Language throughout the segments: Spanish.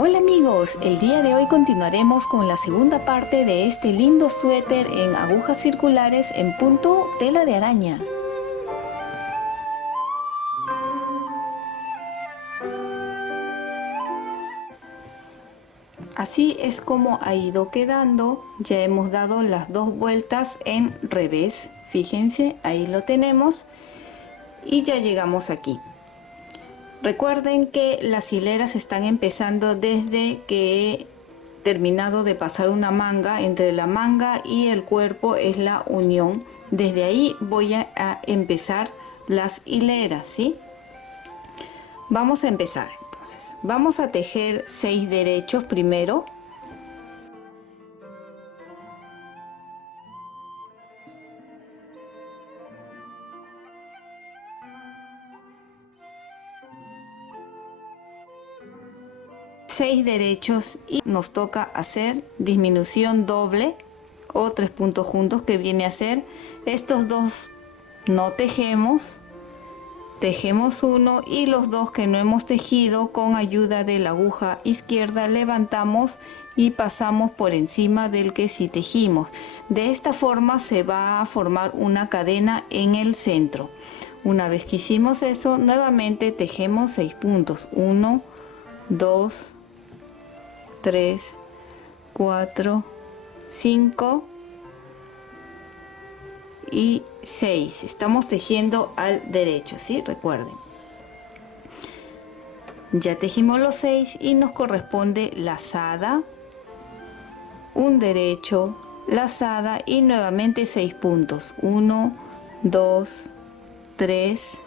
Hola amigos, el día de hoy continuaremos con la segunda parte de este lindo suéter en agujas circulares en punto tela de araña. Así es como ha ido quedando. Ya hemos dado las dos vueltas en revés. Fíjense, ahí lo tenemos y ya llegamos aquí. Recuerden que las hileras están empezando desde que he terminado de pasar una manga. Entre la manga y el cuerpo es la unión. Desde ahí voy a empezar las hileras, ¿sí? Vamos a empezar entonces. Vamos a tejer 6 derechos primero. Seis derechos y nos toca hacer disminución doble o 3 puntos juntos, que viene a ser estos dos. No tejemos, tejemos uno y los dos que no hemos tejido, con ayuda de la aguja izquierda levantamos y pasamos por encima del que sí tejimos. De esta forma se va a formar una cadena en el centro. Una vez que hicimos eso, nuevamente tejemos 6 puntos. 1, 2, 3, 4, 5 y 6. Estamos tejiendo al derecho, ¿sí? Recuerden. Ya tejimos los 6 y nos corresponde lazada, un derecho, lazada y nuevamente 6 puntos. 1, 2, 3,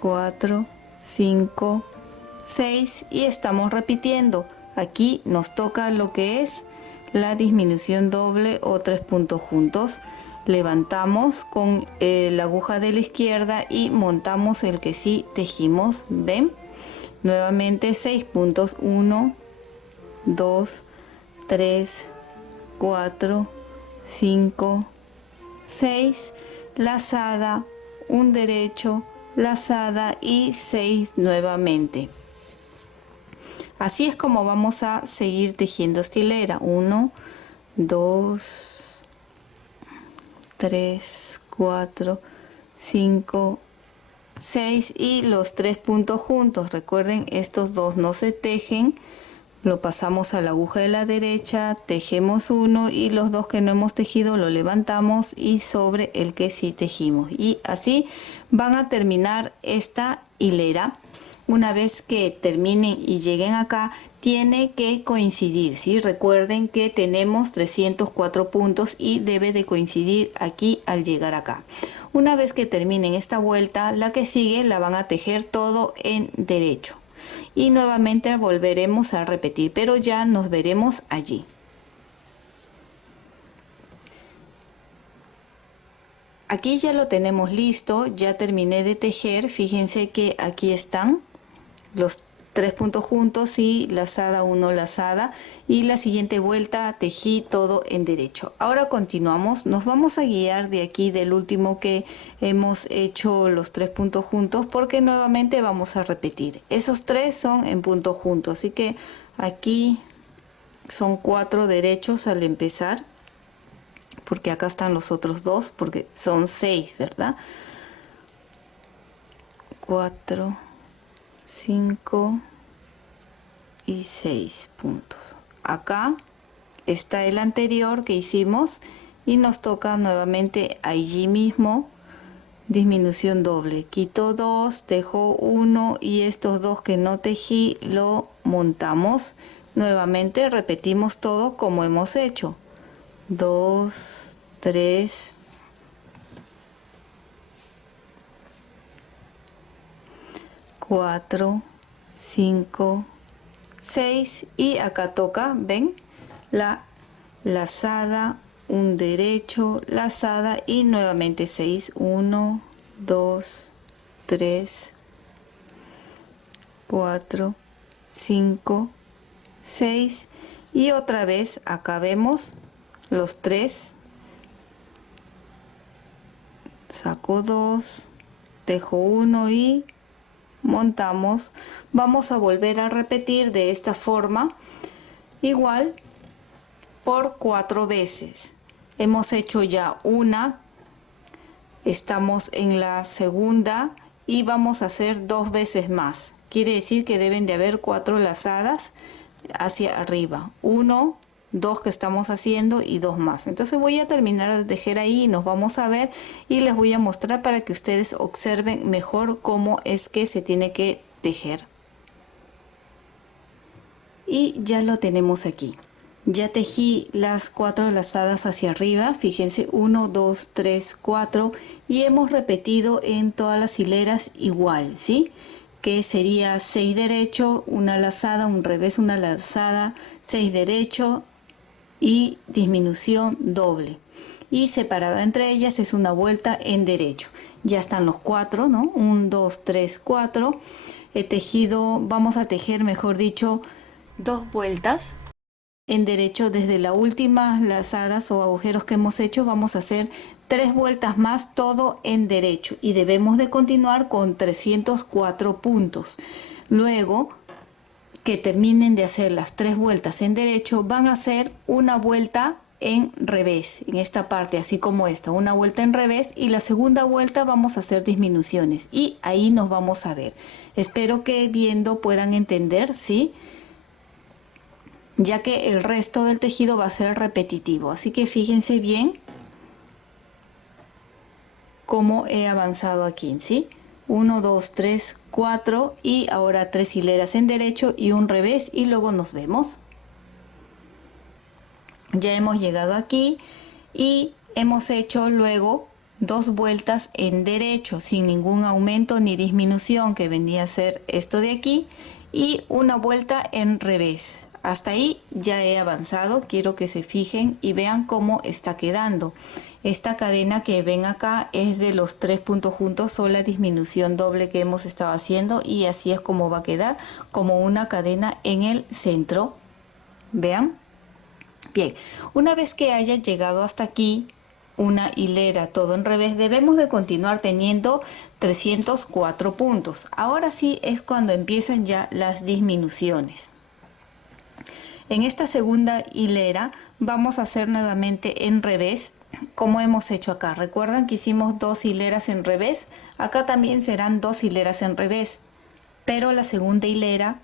4, 5, 6 y estamos repitiendo. Aquí nos toca lo que es la disminución doble o 3 puntos juntos. Levantamos con la aguja de la izquierda y montamos el que sí tejimos. ¿Ven? Nuevamente 6 puntos. 1, 2, 3, 4, 5, 6. Lazada, un derecho, lazada y 6 nuevamente. Así es como vamos a seguir tejiendo esta hilera. 1, 2, 3, 4, 5, 6 y los 3 puntos juntos. Recuerden, estos dos no se tejen. Lo pasamos a la aguja de la derecha, tejemos uno y los dos que no hemos tejido lo levantamos y sobre el que sí tejimos. Y así van a terminar esta hilera. Una vez que terminen y lleguen acá, tiene que coincidir, ¿sí? Recuerden que tenemos 304 puntos y debe de coincidir aquí al llegar acá. Una vez que terminen esta vuelta, la que sigue la van a tejer todo en derecho. Y nuevamente volveremos a repetir, pero ya nos veremos allí. Aquí ya lo tenemos listo, ya terminé de tejer. Fíjense que aquí están los 3 puntos juntos y lazada, 1 lazada, y la siguiente vuelta tejí todo en derecho. Ahora continuamos, nos vamos a guiar de aquí del último que hemos hecho los 3 puntos juntos, porque nuevamente vamos a repetir. Esos 3 son en puntos juntos, así que aquí son 4 derechos al empezar, porque acá están los otros dos, porque son 6, ¿verdad? 4, 5 y 6 puntos. Acá está el anterior que hicimos y nos toca nuevamente allí mismo disminución doble. Quito 2, tejo 1 y estos dos que no tejí lo montamos. Nuevamente repetimos todo como hemos hecho. 2, 3, 4, 5, 6 y acá toca, ven, la lazada, un derecho, lazada y nuevamente 6. 1, 2, 3, 4, 5, 6 y otra vez acá vemos los 3, saco 2, tejo 1 y montamos, vamos a volver a repetir de esta forma, igual por 4 veces. Hemos hecho ya una, estamos en la segunda y vamos a hacer 2 veces más. Quiere decir que deben de haber 4 lazadas hacia arriba, 1, 2 que estamos haciendo y 2 más. Entonces voy a terminar de tejer ahí y nos vamos a ver y les voy a mostrar para que ustedes observen mejor cómo es que se tiene que tejer. Y ya lo tenemos aquí. Ya tejí las 4 lazadas hacia arriba, fíjense, 1, 2, 3, 4 y hemos repetido en todas las hileras igual, ¿sí? Que sería 6 derecho, una lazada, un revés, una lazada, 6 derecho y disminución doble. Y separada entre ellas es una vuelta en derecho. Ya están los 4, ¿no? 1, 2, 3, 4. He tejido, vamos a tejer, mejor dicho, 2 vueltas en derecho desde las últimas lazadas o agujeros que hemos hecho. Vamos a hacer 3 vueltas más, todo en derecho, y debemos de continuar con 304 puntos. Luego que terminen de hacer las 3 vueltas en derecho, van a hacer una vuelta en revés en esta parte, así como esta, una vuelta en revés, y la segunda vuelta vamos a hacer disminuciones y ahí nos vamos a ver. Espero que viendo puedan entender, ¿sí? Ya que el resto del tejido va a ser repetitivo, así que fíjense bien cómo he avanzado aquí, ¿sí? 1, 2, 3, 4 y ahora 3 hileras en derecho y un revés y luego nos vemos. Ya hemos llegado aquí y hemos hecho luego 2 vueltas en derecho sin ningún aumento ni disminución, que vendría a ser esto de aquí, y una vuelta en revés. Hasta ahí ya he avanzado. Quiero que se fijen y vean cómo está quedando. Esta cadena que ven acá es de los 3 puntos juntos o la disminución doble que hemos estado haciendo, y así es como va a quedar, como una cadena en el centro. Vean. Bien, una vez que haya llegado hasta aquí, una hilera todo en revés, debemos de continuar teniendo 304 puntos. Ahora sí es cuando empiezan ya las disminuciones. En esta segunda hilera vamos a hacer nuevamente en revés, como hemos hecho acá. Recuerdan que hicimos 2 hileras en revés, acá también serán 2 hileras en revés, pero la segunda hilera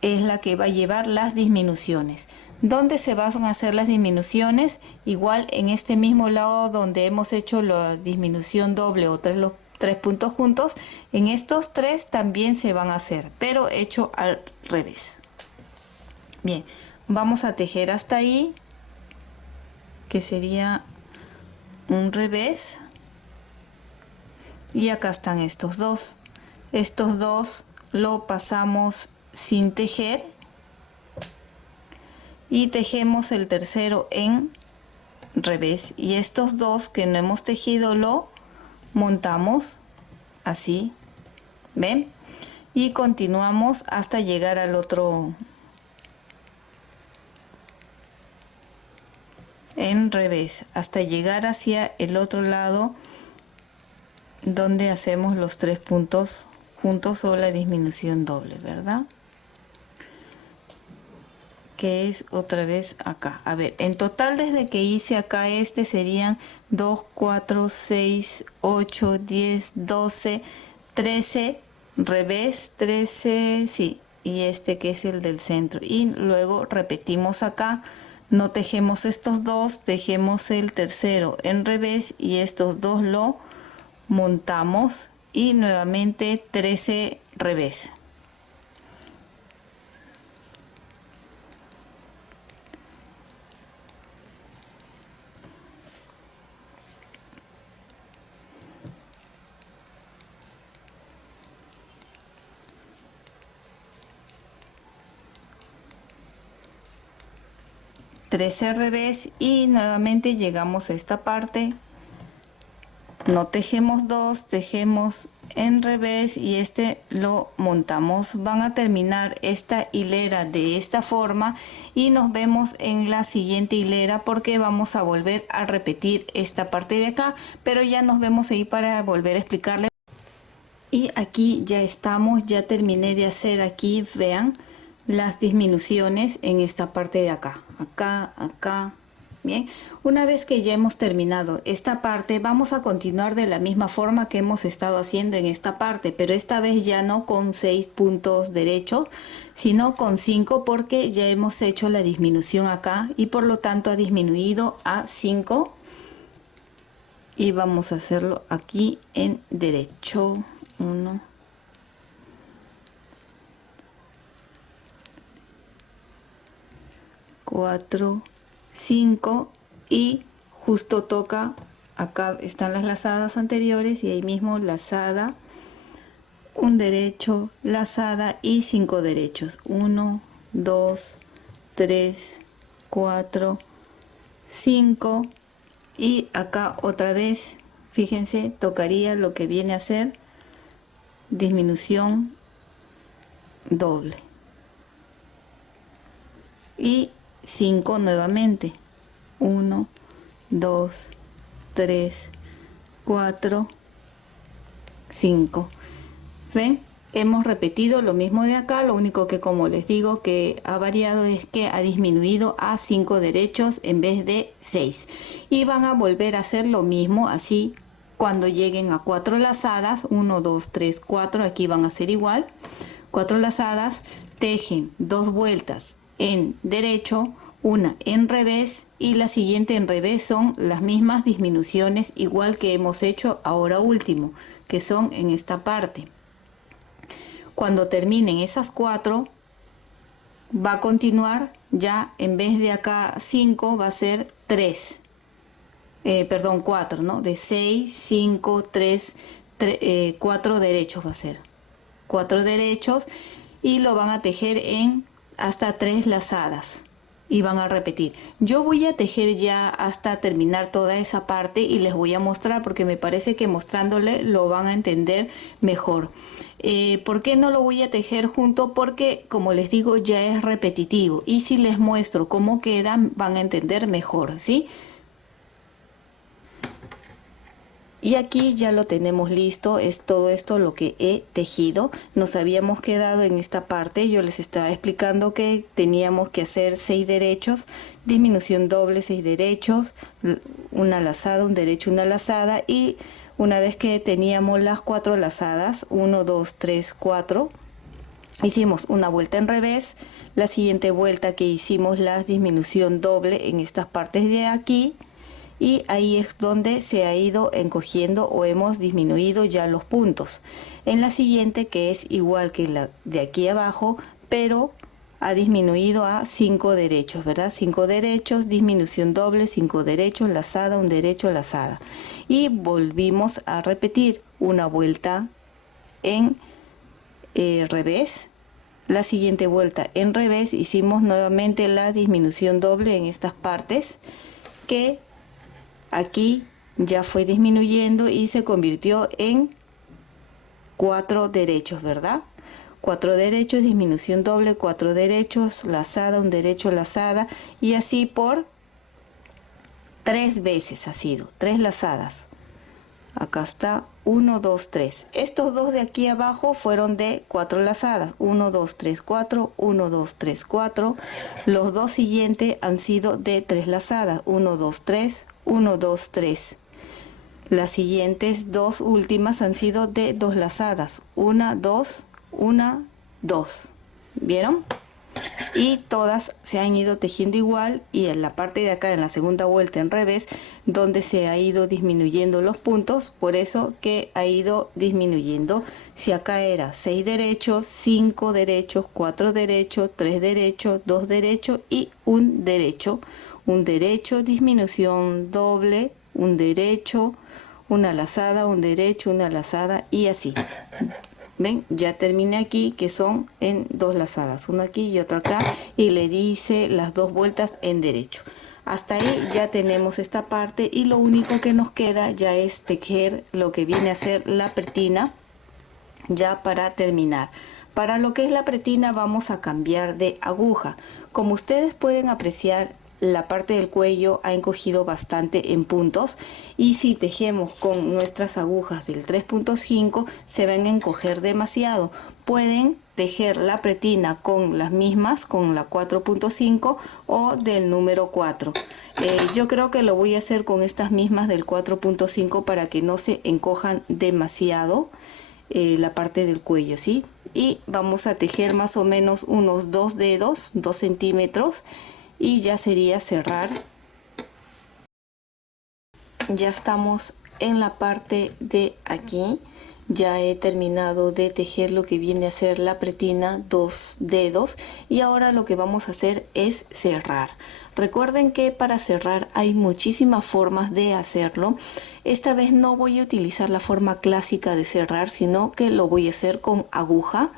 es la que va a llevar las disminuciones. ¿Dónde se van a hacer las disminuciones? Igual en este mismo lado donde hemos hecho la disminución doble o los 3 puntos juntos, en estos 3 también se van a hacer, pero hecho al revés. Bien, vamos a tejer hasta ahí, que sería un revés, y acá están estos dos. Estos dos lo pasamos sin tejer y tejemos el tercero en revés, y estos dos que no hemos tejido lo montamos así, ¿ven? Y continuamos hasta llegar al otro en revés, hasta llegar hacia el otro lado donde hacemos los 3 puntos juntos o la disminución doble, ¿verdad? Que es otra vez acá. A ver, en total desde que hice acá este serían 2, 4, 6, 8, 10, 12, 13, revés, 13, sí, y este que es el del centro. Y luego repetimos acá, no tejemos estos dos, tejemos el tercero en revés y estos dos lo montamos y nuevamente 13 revés. Al revés y nuevamente llegamos a esta parte, no tejemos dos, tejemos en revés y este lo montamos. Van a terminar esta hilera de esta forma y nos vemos en la siguiente hilera, porque vamos a volver a repetir esta parte de acá, pero ya nos vemos ahí para volver a explicarles. Y aquí ya estamos, ya terminé de hacer aquí, vean, las disminuciones en esta parte de acá, acá. Bien, una vez que ya hemos terminado esta parte, vamos a continuar de la misma forma que hemos estado haciendo en esta parte, pero esta vez ya no con 6 puntos derechos, sino con 5, porque ya hemos hecho la disminución acá y por lo tanto ha disminuido a 5. Y vamos a hacerlo aquí en derecho. 1, 4, 5 y justo toca, acá están las lazadas anteriores y ahí mismo lazada, un derecho, lazada y 5 derechos. 1, 2, 3, 4, 5 y acá otra vez, fíjense, tocaría lo que viene a ser disminución doble y 5 nuevamente. 1, 2, 3, 4, 5. ¿Ven? Hemos repetido lo mismo de acá, lo único que, como les digo, que ha variado es que ha disminuido a 5 derechos en vez de 6. Y van a volver a hacer lo mismo así cuando lleguen a 4 lazadas. 1, 2, 3, 4, aquí van a ser igual. 4 lazadas, tejen 2 vueltas en derecho, una en revés y la siguiente en revés. Son las mismas disminuciones igual que hemos hecho ahora último, que son en esta parte. Cuando terminen esas 4, va a continuar, ya en vez de acá 5 va a ser 3, perdón, 4, ¿no? De 6, 5, 3, 4 derechos va a ser. 4 derechos y lo van a tejer en hasta 3 lazadas y van a repetir. Yo voy a tejer ya hasta terminar toda esa parte y les voy a mostrar, porque me parece que mostrándole lo van a entender mejor. ¿Por qué no lo voy a tejer junto? Porque, como les digo, ya es repetitivo y si les muestro cómo quedan van a entender mejor, ¿sí? Y aquí ya lo tenemos listo, es todo esto lo que he tejido. Nos habíamos quedado en esta parte, yo les estaba explicando que teníamos que hacer 6 derechos, disminución doble, 6 derechos, una lazada, un derecho, una lazada, y una vez que teníamos las 4 lazadas, 1, 2, 3, 4, hicimos una vuelta en revés. La siguiente vuelta que hicimos la disminución doble en estas partes de aquí. Y ahí es donde se ha ido encogiendo o hemos disminuido ya los puntos. En la siguiente, que es igual que la de aquí abajo, pero ha disminuido a 5 derechos, ¿verdad? 5 derechos, disminución doble, 5 derechos, lazada, un derecho, lazada. Y volvimos a repetir una vuelta en revés. La siguiente vuelta en revés hicimos nuevamente la disminución doble en estas partes, que aquí ya fue disminuyendo y se convirtió en 4 derechos, ¿verdad? 4 derechos, disminución doble, 4 derechos, lazada, un derecho, lazada, y así por 3 veces ha sido, 3 lazadas. Acá está 1, 2, 3. Estos dos de aquí abajo fueron de 4 lazadas. 1, 2, 3, 4, 1, 2, 3, 4. Los dos siguientes han sido de 3 lazadas. 1, 2, 3, 1, 2, 3. Las siguientes dos últimas han sido de 2 lazadas. 1, 2, 1, 2. ¿Vieron? Y todas se han ido tejiendo igual, y en la parte de acá, en la segunda vuelta en revés, donde se ha ido disminuyendo los puntos, por eso que ha ido disminuyendo. Si acá era 6 derechos, 5 derechos, 4 derechos, 3 derechos, 2 derechos y un derecho, disminución doble, un derecho, una lazada, un derecho, una lazada, y así. Ven, ya terminé aquí, que son en 2 lazadas, una aquí y otra acá, y le hice las 2 vueltas en derecho. Hasta ahí ya tenemos esta parte, y lo único que nos queda ya es tejer lo que viene a ser la pretina, ya para terminar. Para lo que es la pretina vamos a cambiar de aguja. Como ustedes pueden apreciar, la parte del cuello ha encogido bastante en puntos, y si tejemos con nuestras agujas del 3.5 se van a encoger demasiado. Pueden tejer la pretina con las mismas, con la 4.5 o del número 4. Yo creo que lo voy a hacer con estas mismas del 4.5 para que no se encojan demasiado la parte del cuello, ¿sí? Y vamos a tejer más o menos unos 2 dedos, 2 centímetros, y ya sería cerrar. Ya estamos en la parte de aquí. Ya he terminado de tejer lo que viene a ser la pretina, 2 dedos, y ahora lo que vamos a hacer es cerrar. Recuerden que para cerrar hay muchísimas formas de hacerlo. Esta vez no voy a utilizar la forma clásica de cerrar, sino que lo voy a hacer con aguja.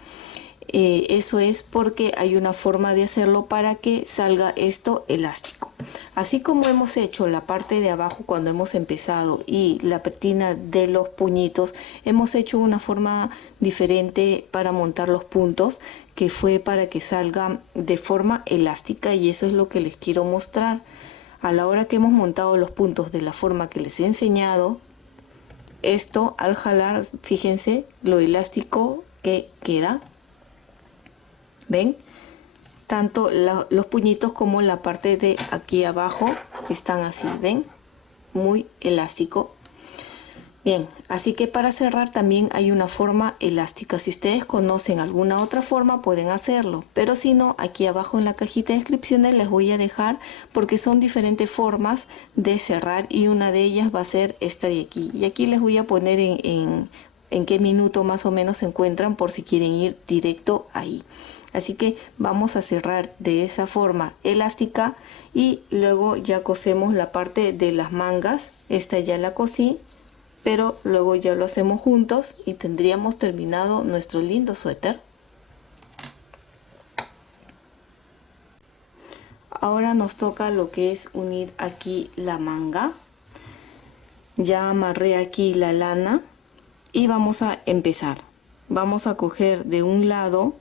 Eso es porque hay una forma de hacerlo para que salga esto elástico. Así como hemos hecho la parte de abajo cuando hemos empezado y la pretina de los puñitos, hemos hecho una forma diferente para montar los puntos, que fue para que salga de forma elástica, y eso es lo que les quiero mostrar. A la hora que hemos montado los puntos de la forma que les he enseñado, esto al jalar, fíjense lo elástico que queda. ¿Ven? Tanto los puñitos como la parte de aquí abajo están así, ¿ven? Muy elástico. Bien, así que para cerrar también hay una forma elástica. Si ustedes conocen alguna otra forma pueden hacerlo, pero si no, aquí abajo en la cajita de descripciones les voy a dejar, porque son diferentes formas de cerrar y una de ellas va a ser esta de aquí. Y aquí les voy a poner en qué minuto más o menos se encuentran por si quieren ir directo ahí. Así que vamos a cerrar de esa forma elástica y luego ya cosemos la parte de las mangas. Esta ya la cosí, pero luego ya lo hacemos juntos y tendríamos terminado nuestro lindo suéter. Ahora nos toca lo que es unir aquí la manga. Ya amarré aquí la lana y vamos a empezar. Vamos a coger de un lado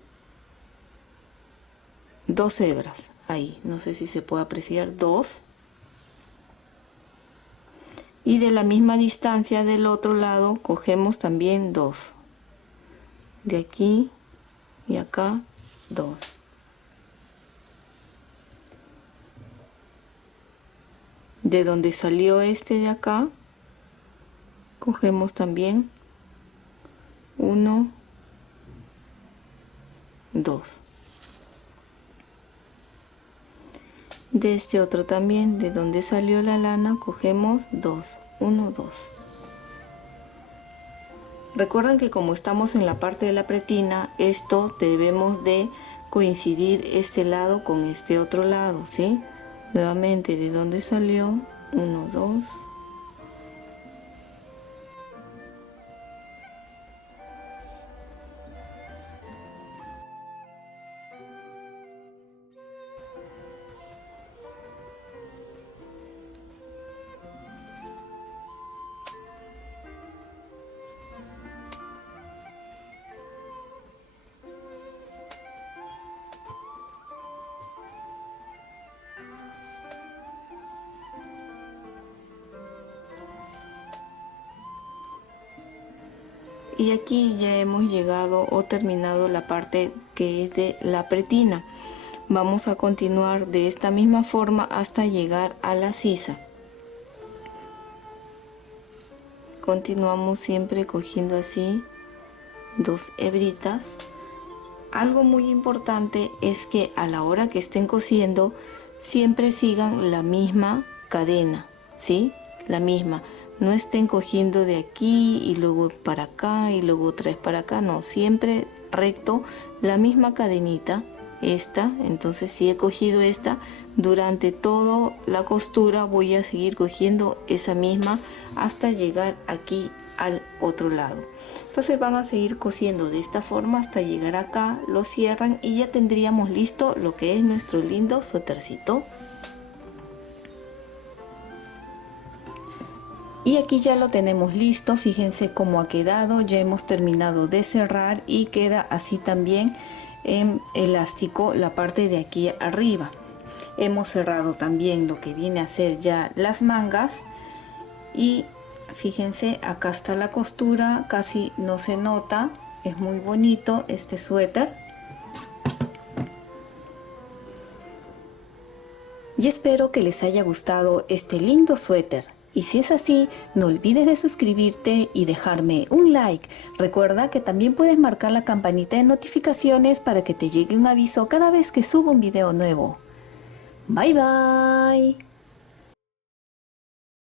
2 hebras, ahí, no sé si se puede apreciar, 2, y de la misma distancia del otro lado cogemos también 2, de aquí y acá 2, de donde salió este de acá cogemos también 1, 2. De este otro también, de donde salió la lana, cogemos 2, 1, 2. Recuerden que como estamos en la parte de la pretina, esto debemos de coincidir este lado con este otro lado, ¿sí? Nuevamente, de donde salió, 1, 2. Y aquí ya hemos llegado o terminado la parte que es de la pretina. Vamos a continuar de esta misma forma hasta llegar a la sisa. Continuamos siempre cogiendo así 2 hebritas. Algo muy importante es que a la hora que estén cosiendo siempre sigan la misma cadena, ¿sí? La misma. No estén cogiendo de aquí y luego para acá y luego otra vez para acá, no, siempre recto, la misma cadenita, esta. Entonces si he cogido esta, durante toda la costura voy a seguir cogiendo esa misma hasta llegar aquí al otro lado. Entonces van a seguir cosiendo de esta forma hasta llegar acá, lo cierran y ya tendríamos listo lo que es nuestro lindo suétercito. Y aquí ya lo tenemos listo, fíjense cómo ha quedado, ya hemos terminado de cerrar y queda así también en elástico la parte de aquí arriba. Hemos cerrado también lo que viene a ser ya las mangas y fíjense, acá está la costura, casi no se nota, es muy bonito este suéter. Y espero que les haya gustado este lindo suéter. Y si es así, no olvides de suscribirte y dejarme un like. Recuerda que también puedes marcar la campanita de notificaciones para que te llegue un aviso cada vez que suba un video nuevo. Bye bye.